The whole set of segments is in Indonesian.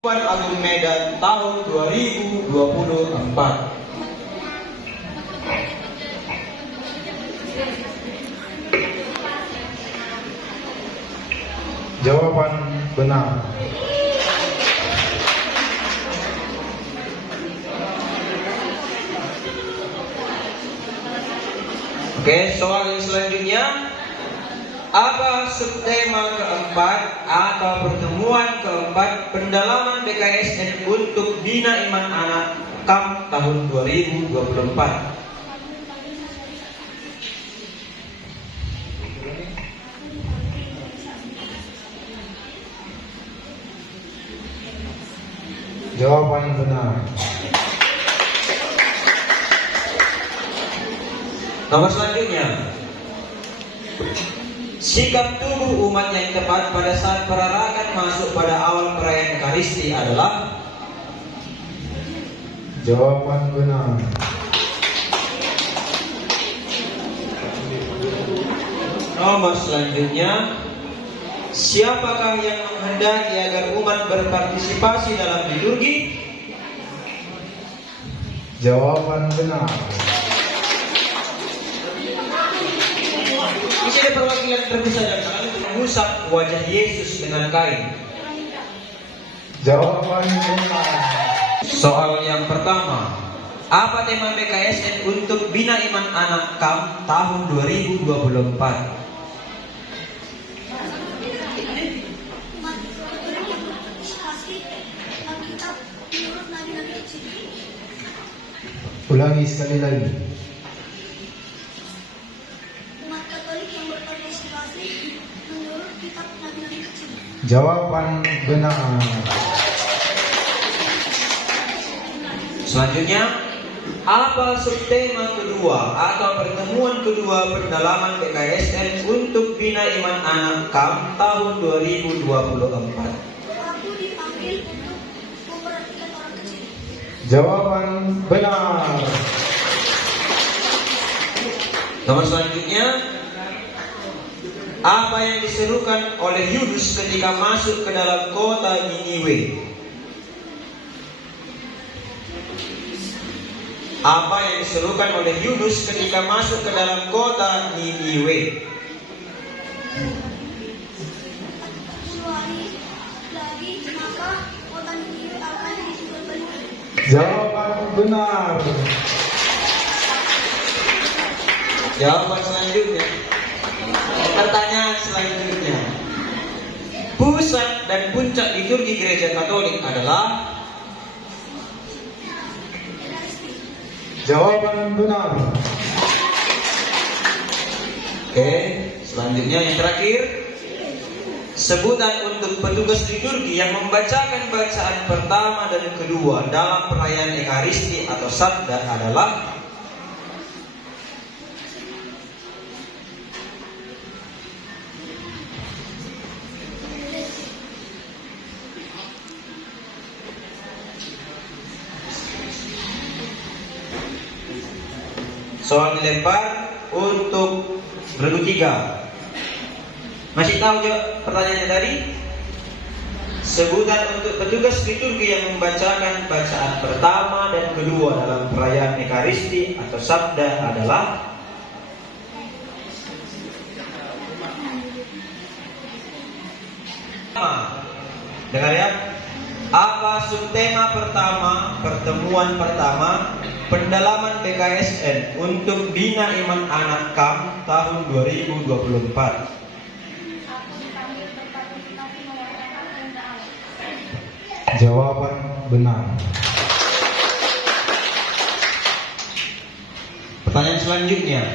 Tuan Agung Medan tahun 2024. Jawaban benar. Oke, soal yang selanjutnya. Apa subtema keempat atau pertemuan keempat pendalaman BKSN untuk Bina Iman Anak KAM tahun 2024? Jawaban benar. Nomor selanjutnya. Sikap tubuh umat yang tepat pada saat perarakan masuk pada awal perayaan Ekaristi adalah? Jawaban benar. Nomor selanjutnya. Siapakah yang menghendaki agar umat berpartisipasi dalam liturgi? Jawaban benar. Di sini perwakilan terbesar dan sangat mengusap wajah Yesus dengan kain. Jawaban benar. Soal yang pertama. Apa tema BKSN untuk Bina Iman Anak KAM tahun 2024? Ulangi sekali lagi. Umat Katolik yang berpartisipasi menurut kitab nabi-nabi kecil. Jawaban benar. Selanjutnya, apa subtema kedua atau pertemuan kedua pendalaman BKSN untuk Bina Iman Anak KAM tahun 2024? Aku dipanggil untuk memperhatikan orang kecil. Jawaban benar. Nomor selanjutnya, apa yang diserukan oleh Yunus ketika masuk ke dalam kota Niniwe? Apa yang diserukan oleh Yunus ketika masuk ke dalam kota Niniwe? Suari lagi maka kota Niniwe akan diterbalikan. Jawaban benar. Jawaban selanjutnya. Pertanyaan selanjutnya. Pusat dan puncak liturgi Gereja Katolik adalah? Jawaban benar. Oke, selanjutnya yang terakhir. Sebutan untuk petugas liturgi yang membacakan bacaan pertama dan kedua dalam perayaan Ekaristi atau Sabda adalah? Soal dilempar untuk bergu 3. Masih tahu pertanyaannya tadi? Sebutan untuk petugas liturgi yang membacakan bacaan pertama dan kedua dalam perayaan Ekaristi atau Sabda adalah? Dengar ya. Apa subtema pertama, pertemuan pertama pendalaman BKSN untuk Bina Iman Anak KAM tahun 2024? Jawaban benar. Pertanyaan selanjutnya.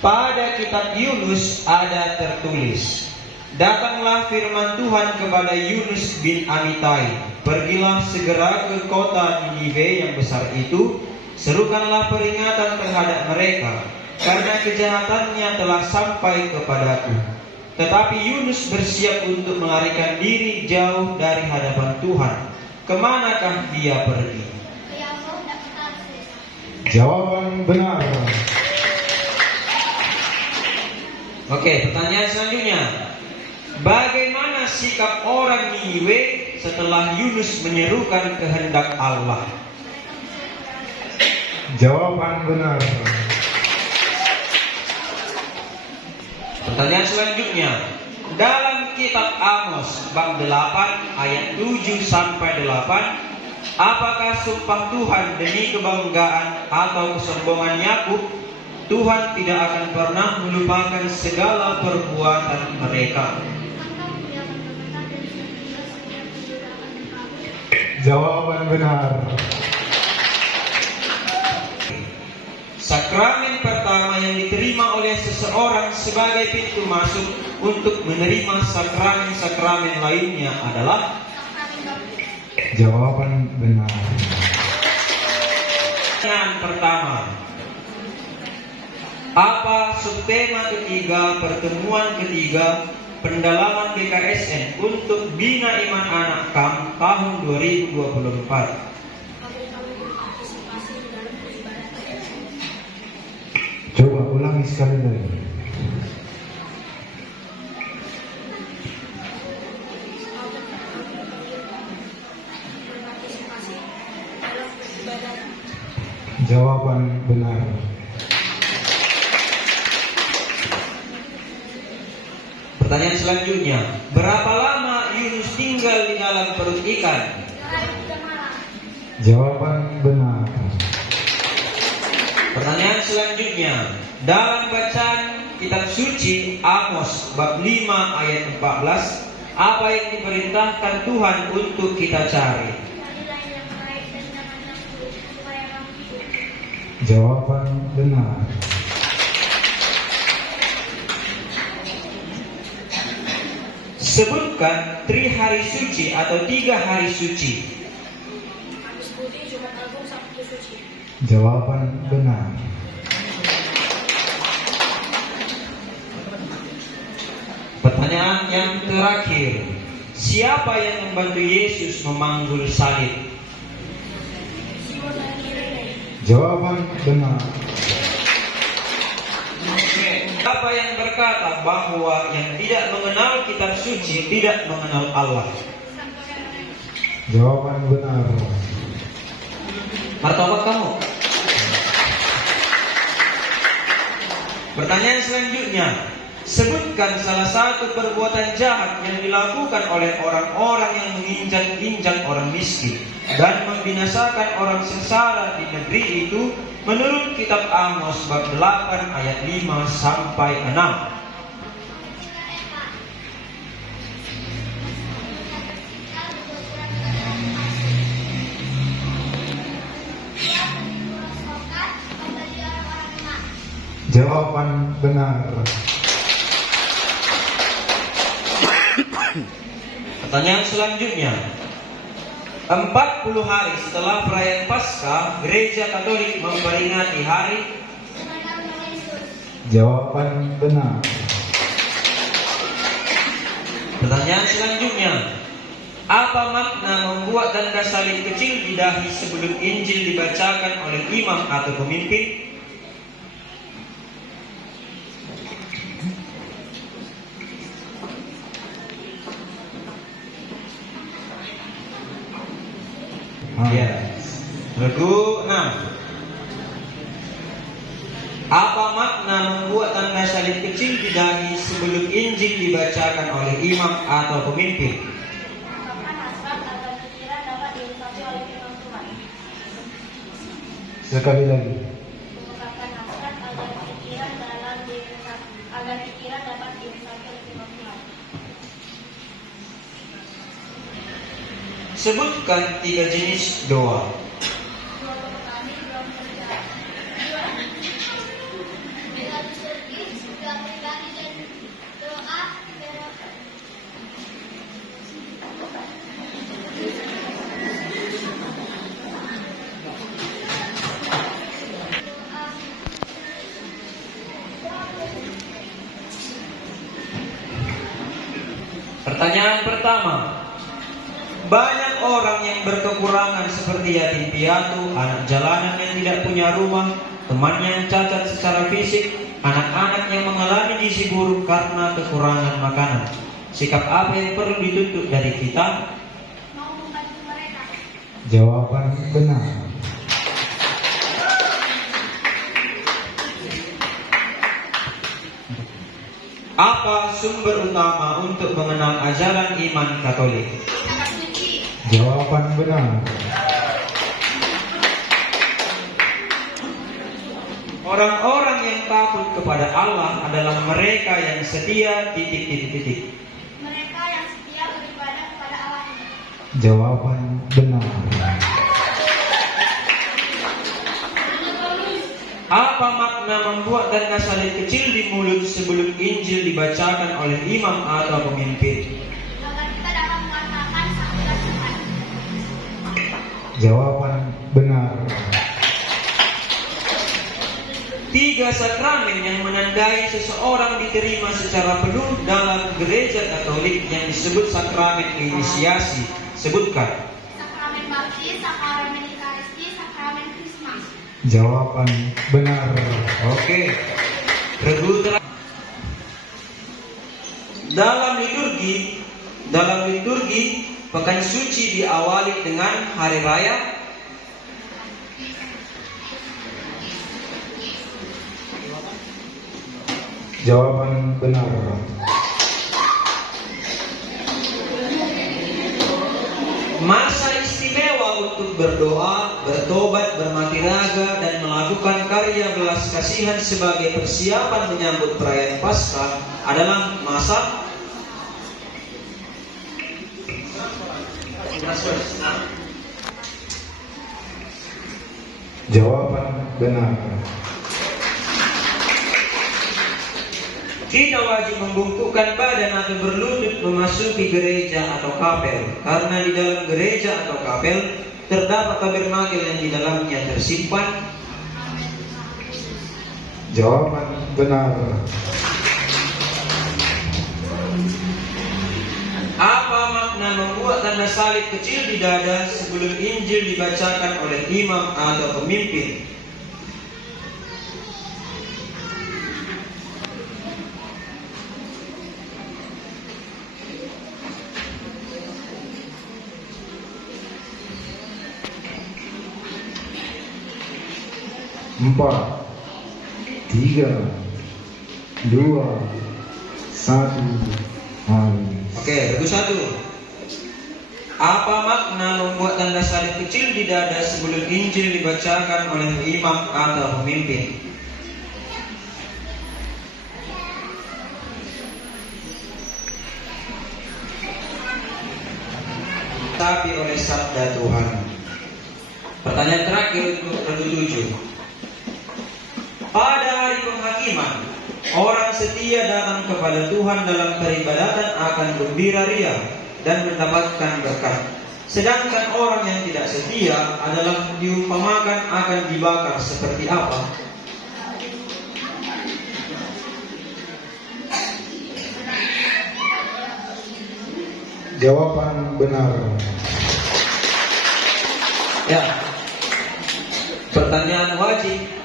Pada kitab Yunus ada tertulis, datanglah firman Tuhan kepada Yunus bin Amitai, pergilah segera ke kota Niniwe yang besar itu, serukanlah peringatan terhadap mereka, karena kejahatannya telah sampai kepadaku. Tetapi Yunus bersiap untuk melarikan diri jauh dari hadapan Tuhan. Kemanakah dia pergi? Jawaban benar. Oke, pertanyaan selanjutnya. Bagaimana sikap orang Niniwe setelah Yunus menyerukan kehendak Allah? Jawaban benar. Pertanyaan selanjutnya, dalam kitab Amos bab 8 ayat 7 sampai 8, apakah sumpah Tuhan demi kebanggaan atau kesombongan Yakub? Tuhan tidak akan pernah melupakan segala perbuatan mereka. Jawaban benar. Sakramen pertama yang diterima oleh seseorang sebagai pintu masuk untuk menerima sakramen-sakramen lainnya adalah Jawaban benar. pertanyaan pertama. Apa subtema ketiga pertemuan ketiga pendalaman BKSN untuk Bina Iman Anak KAM tahun 2024? Coba ulangi sekali lagi. Jawaban benar. Pertanyaan selanjutnya, berapa lama Yunus tinggal di dalam perut ikan? Jawaban benar. Pertanyaan selanjutnya, dalam bacaan kitab suci Amos bab 5 ayat 14, apa yang diperintahkan Tuhan untuk kita cari? Jawaban benar. Sebutkan 3 hari suci atau 3 hari suci. Jawaban benar. Pertanyaan yang terakhir, siapa yang membantu Yesus memanggul salib? Jawaban benar. Siapa yang berkata bahwa yang tidak mengenal kitab suci tidak mengenal Allah? Jawaban benar. Martabat kamu. Pertanyaan selanjutnya, sebutkan salah satu perbuatan jahat yang dilakukan oleh orang-orang yang menginjak-injak orang miskin dan membinasakan orang sengsara di negeri itu menurut kitab Amos bab 8 ayat 5 sampai 6. Jawaban benar. Pertanyaan selanjutnya, 40 hari setelah perayaan Paskah, Gereja Katolik memperingati hari. Jawaban benar. Pertanyaan selanjutnya, apa makna membuat tanda salib kecil di dahi sebelum Injil dibacakan oleh imam atau pemimpin? Ya. Regu 6. Apa makna membuat tanda salib kecil di dahi sebelum Injil dibacakan oleh imam atau pemimpin? Sekali lagi. Sebutkan 3 jenis doa. Pertanyaan pertama, banyak orang yang berkekurangan seperti yatim piatu, anak jalanan yang tidak punya rumah, temannya yang cacat secara fisik, anak-anak yang mengalami gizi buruk karena kekurangan makanan. Sikap apa yang perlu dituntut dari kita? Jawaban benar. Apa sumber utama untuk mengenal ajaran iman Katolik? Kitab suci. Jawaban benar. Orang-orang yang takut kepada Allah adalah mereka yang setia titik. Mereka yang setia beribadah kepada Allah. Jawaban benar. Apa makna membuat tanda salib kecil di mulut sebelum Injil dibacakan oleh imam atau pemimpin? Agar kita dapat mengatakan sabda Tuhan. Jawaban benar. 3 sakramen yang menandai seseorang diterima secara penuh dalam gereja Katolik yang disebut sakramen inisiasi. Sebutkan. Sakramen baptis, sakramen ekaristi, sakramen krisma. Jawaban benar. Oke. Regu dalam liturgi pekan suci diawali dengan hari raya. Jawaban benar. Masa istimewa untuk berdoa, bertobat, bermati raga, dan melakukan karya belas kasihan sebagai persiapan menyambut perayaan Paskah adalah masa Jawaban benar. Kita wajib membungkukkan badan atau berlutut memasuki gereja atau kapel, karena di dalam gereja atau kapel terdapat tabernakel yang di dalamnya tersimpan. Jawaban benar. Apa makna membuat tanda salib kecil di dada sebelum Injil dibacakan oleh imam atau pemimpin? Empat, 3, 2, 1. Oke, regu 1. Apa makna membuat tanda salib kecil di dada sebelum Injil dibacakan oleh imam atau pemimpin? Tapi oleh sabda Tuhan. Pertanyaan terakhir untuk regu 7. Pada hari penghakiman, orang setia datang kepada Tuhan dalam peribadatan akan gembira ria dan mendapatkan berkat. Sedangkan orang yang tidak setia adalah diumpamakan akan dibakar seperti apa? Jawaban benar. Ya. Pertanyaan wajib.